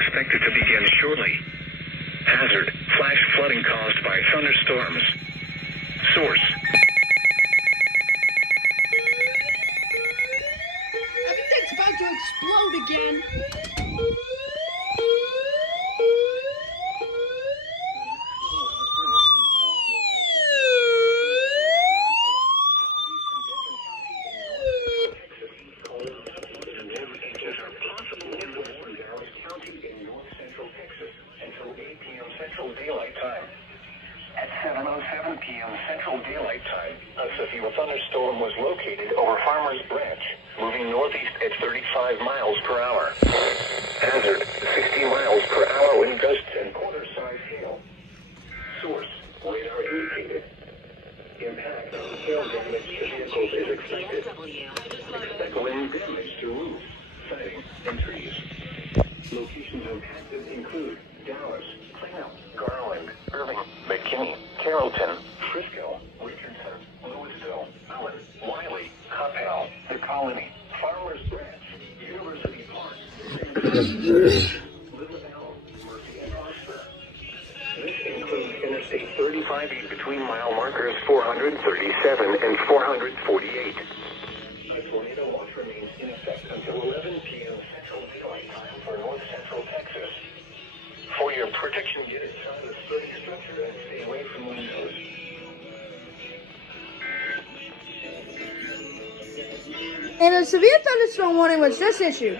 expected to begin shortly. Hazard, flash flooding caused by thunderstorms. Source. Everything's about to explode again. Central Daylight Time. At 7:07 p.m. Central Daylight Time, a severe thunderstorm was located over Farmers Branch, moving northeast at 35 miles per hour. Hazard, 60 miles per hour wind gusts and quarter-size hail. Source, radar indicated. Impact on hail damage to vehicles is expected. Expect wind damage to roofs, siding, and trees. Locations impacted include Dallas, Plano, Garland, Irving, McKinney, Carrollton, Frisco, Richardson, Louisville, Allen, Wiley, Coppell, The Colony, Farmers Branch, University Park, Little Elm, Murphy, and Oscar. This includes Interstate 35 between mile markers 437 and 448. A tornado watch remains in effect until 11 p.m. Central Daylight Time for north central Texas. For your protection, get inside a sturdy structure and stay away from windows. And a severe thunderstorm warning was just issued.